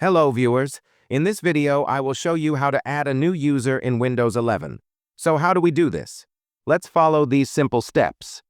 Hello viewers, in this video I will show you how to add a new user in Windows 11. So how do we do this? Let's follow these simple steps.